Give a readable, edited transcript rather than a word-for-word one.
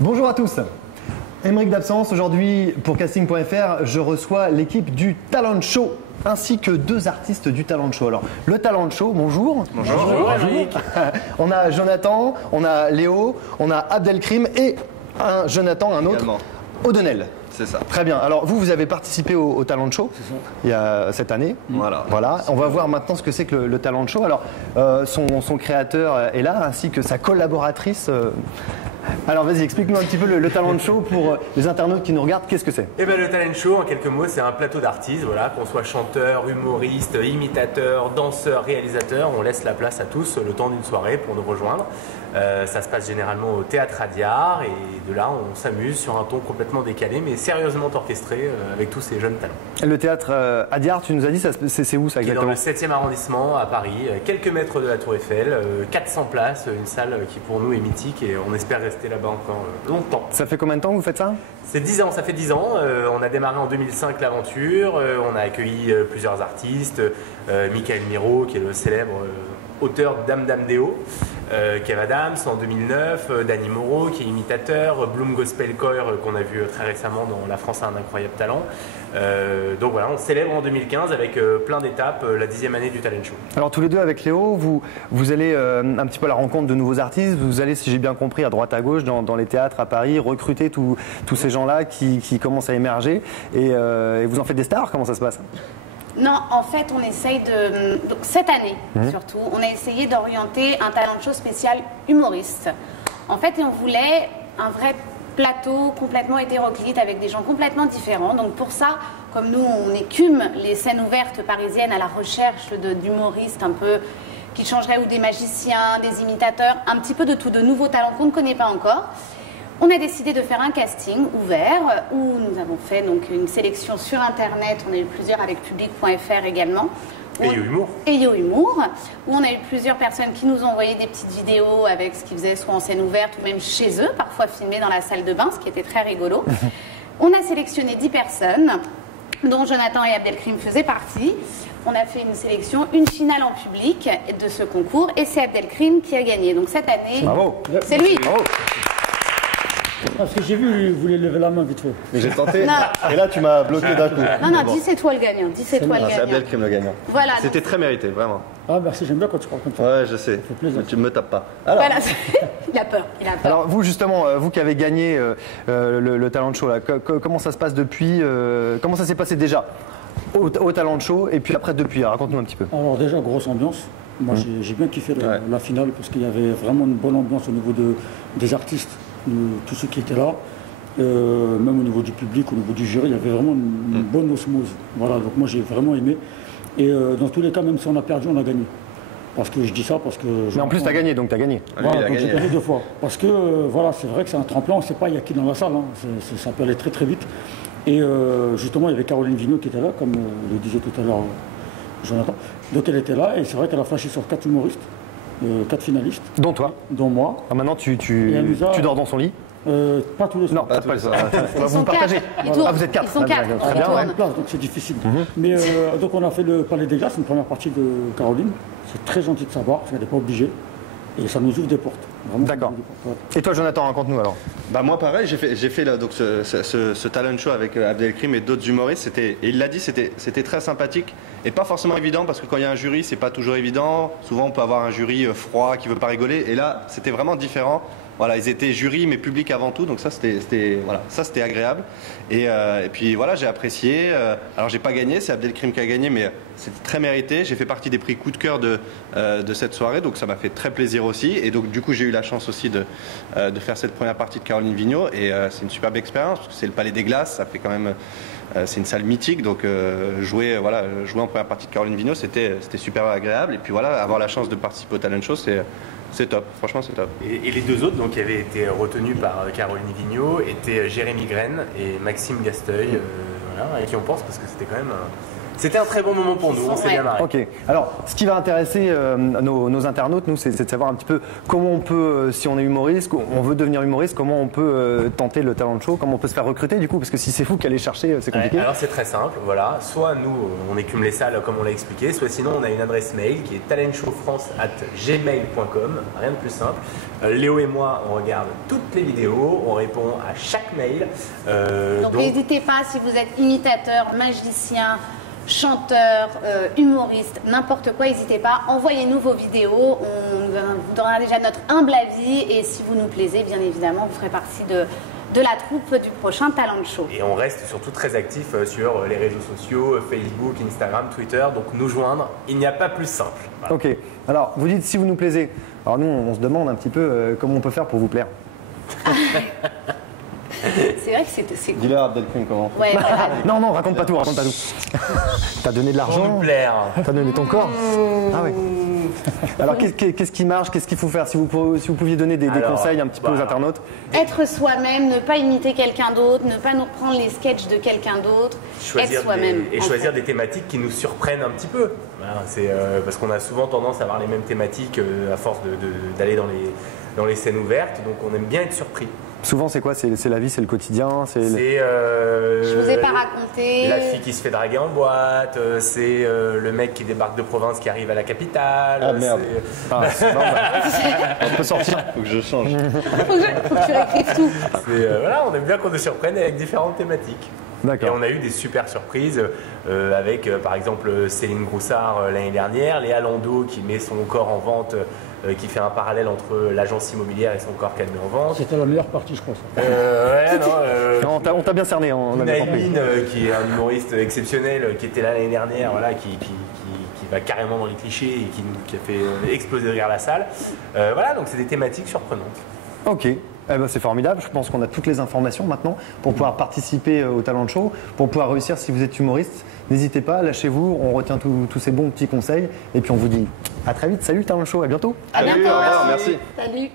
Bonjour à tous. Aymeric d'absence, aujourd'hui pour casting.fr, je reçois l'équipe du Talent Show ainsi que deux artistes du Talent Show. Alors, le Talent Show, bonjour. Bonjour. On a Jonathan, on a Léo, on a Abdelkrim et un Jonathan, un autre, Également. O'Donnell. C'est ça. Très bien. Alors, vous avez participé au Talent Show il y a cette année. Voilà. On va voir maintenant ce que c'est que le Talent Show. Alors, son créateur est là, ainsi que sa collaboratrice. Alors, vas-y, explique-nous un petit peu le Talent Show pour les internautes qui nous regardent. Qu'est-ce que c'est? Eh ben, le Talent Show, en quelques mots, c'est un plateau d'artistes, voilà, qu'on soit chanteur, humoriste, imitateur, danseur, réalisateur, on laisse la place à tous le temps d'une soirée pour nous rejoindre. Ça se passe généralement au Théâtre Adiart et de là, on s'amuse sur un ton complètement décalé, mais sérieusement orchestré avec tous ces jeunes talents. Le Théâtre Adiart, tu nous as dit, c'est où ça Qui est dans exactement? le 7e arrondissement à Paris, quelques mètres de la Tour Eiffel, 400 places, une salle qui pour nous est mythique et on espère rester là-bas encore longtemps. Ça fait combien de temps que vous faites ça? C'est 10 ans, ça fait 10 ans. On a démarré en 2005 l'aventure. On a accueilli plusieurs artistes. Michael Miro, qui est le célèbre auteur d'Dame Dame Déo. Kev Adams en 2009. Danny Moreau, qui est imitateur. Bloom Gospel Choir, qu'on a vu très récemment dans La France a un incroyable talent. Donc voilà, on célèbre en 2015 avec plein d'étapes la 10e année du Talent Show. Alors tous les deux avec Léo, vous allez un petit peu à la rencontre de nouveaux artistes, vous allez, si j'ai bien compris, à droite à gauche dans les théâtres à Paris, recruter tous ces gens-là qui commencent à émerger et vous en faites des stars, comment ça se passe? Non, en fait, on essaye de... Donc, cette année, surtout, on a essayé d'orienter un talent show spécial humoriste. En fait, on voulait un vrai plateau complètement hétéroclite avec des gens complètement différents. Donc, pour ça, comme nous, on écume les scènes ouvertes parisiennes à la recherche d'humoristes un peu qui changeraient, ou des magiciens, des imitateurs, un petit peu de tout, de nouveaux talents qu'on ne connaît pas encore. On a décidé de faire un casting ouvert où nous avons fait donc une sélection sur Internet. On a eu plusieurs avec public.fr également. Et Yo Humour. Et Yo Humour, où on a eu plusieurs personnes qui nous ont envoyé des petites vidéos avec ce qu'ils faisaient soit en scène ouverte ou même chez eux, parfois filmées dans la salle de bain, ce qui était très rigolo. On a sélectionné 10 personnes, dont Jonathan et Abdelkrim faisaient partie. On a fait une sélection, une finale en public de ce concours et c'est Abdelkrim qui a gagné. Donc cette année, Bravo. c'est lui. Bravo. Parce que j'ai vu, il voulait lever la main vite fait. Mais j'ai tenté, Non. et là tu m'as bloqué d'un coup. Non, dis c'est toi le gagnant. Dis c'est toi le C'est gagnant. Abdelkrim le gagnant. Voilà. C'était très mérité, vraiment. Ah, merci, j'aime bien quand tu parles comme ça. Ouais, je sais. plaisir. Tu me tapes pas. Alors, Voilà. Il a peur. Alors vous justement, vous qui avez gagné le Talent Show, là, comment ça se passe depuis comment ça s'est passé déjà au Talent Show et puis après depuis? Raconte-nous un petit peu. Alors déjà, grosse ambiance. Moi, j'ai bien kiffé la finale parce qu'il y avait vraiment une bonne ambiance au niveau des artistes, de tous ceux qui étaient là. Même au niveau du public, au niveau du jury, il y avait vraiment une bonne osmose. Voilà, donc moi j'ai vraiment aimé. Et dans tous les cas, même si on a perdu, on a gagné. Parce que je dis ça parce que... Mais en plus tu as gagné, donc tu as gagné. Voilà, il a donc j'ai gagné. gagné 2 fois. Parce que voilà, c'est vrai que c'est un tremplin, on ne sait pas il y a qui dans la salle, hein. Ça peut aller très très vite. Et justement, il y avait Caroline Vigneault qui était là, comme le disait tout à l'heure Jonathan. Donc elle était là et c'est vrai qu'elle a flashé sur 4 humoristes, 4 finalistes, Dont toi. dont moi. Ah, maintenant tu elle nous a- dors dans son lit? Pas tous les Non, soirs. pas le soir. Ils Vous sont partagez. quatre. Ils tournent. Ah, vous êtes 4. Ils sont 4. Très bien, Ils ouais. tournent. Une place, donc c'est difficile. Mais donc on a fait le Palais des Glaces, une première partie de Caroline. C'est très gentil de savoir, parce qu'elle n'est pas obligée. Et ça nous ouvre des portes. Vraiment, ça nous D'accord. ouvre des portes, ouais. Et toi Jonathan, raconte-nous alors. bah moi pareil, j'ai fait là, donc ce talent show avec Abdelkrim et d'autres humoristes. Et il l'a dit, c'était très sympathique et pas forcément évident parce que quand il y a un jury, c'est pas toujours évident. Souvent, on peut avoir un jury froid qui veut pas rigoler. Et là, c'était vraiment différent. Voilà, ils étaient jury mais public avant tout, donc ça c'était agréable. Et puis voilà, j'ai apprécié. Alors j'ai pas gagné, c'est Abdelkrim qui a gagné, mais c'était très mérité. J'ai fait partie des prix coup de cœur de cette soirée, donc ça m'a fait très plaisir aussi. Et donc du coup j'ai eu la chance aussi de faire cette première partie de Caroline Vigneault. Et c'est une superbe expérience parce que c'est le Palais des Glaces, ça fait quand même. C'est une salle mythique, donc jouer en première partie de Caroline Vigneault, c'était super agréable. Et puis voilà, avoir la chance de participer au Talent Show, c'est top. Franchement, c'est top. Et les deux autres donc, qui avaient été retenus par Caroline Vigneault étaient Jérémy Graine et Maxime Gasteuil. Voilà, à qui on pense parce que c'était quand même C'était un très bon moment pour nous, on s'est bien marré. Ok. Alors, ce qui va intéresser nos internautes, nous, c'est de savoir un petit peu comment on peut, si on est humoriste, on veut devenir humoriste, comment on peut tenter le talent show, comment on peut se faire recruter du coup, parce que si c'est vous qui allez chercher, c'est compliqué. Ouais, alors c'est très simple, voilà. Soit nous, on écume les salles comme on l'a expliqué, soit sinon on a une adresse mail qui est talentshowfrance@gmail.com, rien de plus simple. Léo et moi, on regarde toutes les vidéos, on répond à chaque mail. Donc n'hésitez pas, si vous êtes imitateur, magicien, chanteur, humoriste, n'importe quoi, n'hésitez pas, envoyez-nous vos vidéos, on vous donnera déjà notre humble avis et si vous nous plaisez, bien évidemment, vous ferez partie de la troupe du prochain Talent Show. Et on reste surtout très actifs sur les réseaux sociaux, Facebook, Instagram, Twitter, donc nous joindre, il n'y a pas plus simple. Voilà. Ok, alors vous dites si vous nous plaisez, alors nous on se demande un petit peu comment on peut faire pour vous plaire. C'est vrai que c'est cool. Dis-leur Abdelkrim comment. Ouais, voilà. Non, raconte pas tout. T'as donné de Pour l'argent, nous plaire. t'as donné ton corps. Ah oui. Alors qu'est-ce qui marche, qu'est-ce qu'il faut faire si vous pouviez donner des conseils un petit peu aux internautes. Être soi-même, ne pas imiter quelqu'un d'autre, ne pas nous reprendre les sketchs de quelqu'un d'autre, être soi-même. Et choisir des thématiques qui nous surprennent un petit peu. Voilà, c'est parce qu'on a souvent tendance à avoir les mêmes thématiques à force d'aller dans les scènes ouvertes, donc on aime bien être surpris. Souvent, c'est quoi? C'est la vie, c'est le quotidien. Je vous ai pas raconté. La fille qui se fait draguer en boîte, c'est le mec qui débarque de province qui arrive à la capitale. Ah merde. On peut sortir. Faut que je change. Faut que tu réécrives tout. Voilà, on aime bien qu'on nous surprenne avec différentes thématiques. Et on a eu des super surprises avec par exemple Céline Groussard l'année dernière, Léa Landau qui met son corps en vente, qui fait un parallèle entre l'agence immobilière et son corps qu'elle met en vente. C'était la meilleure partie, je crois. Non, on t'a bien cerné, on a bien compris. Naïline, qui est un humoriste exceptionnel, qui était là l'année dernière, voilà, qui va carrément dans les clichés et qui a fait exploser de rire la salle. Voilà, donc c'est des thématiques surprenantes. Ok. Eh ben, c'est formidable, je pense qu'on a toutes les informations maintenant pour pouvoir participer au Talent Show, pour pouvoir réussir si vous êtes humoriste. N'hésitez pas, lâchez-vous, on retient tous ces bons petits conseils et puis on vous dit à très vite. Salut Talent Show, à bientôt. À bientôt. Au revoir, merci. Salut.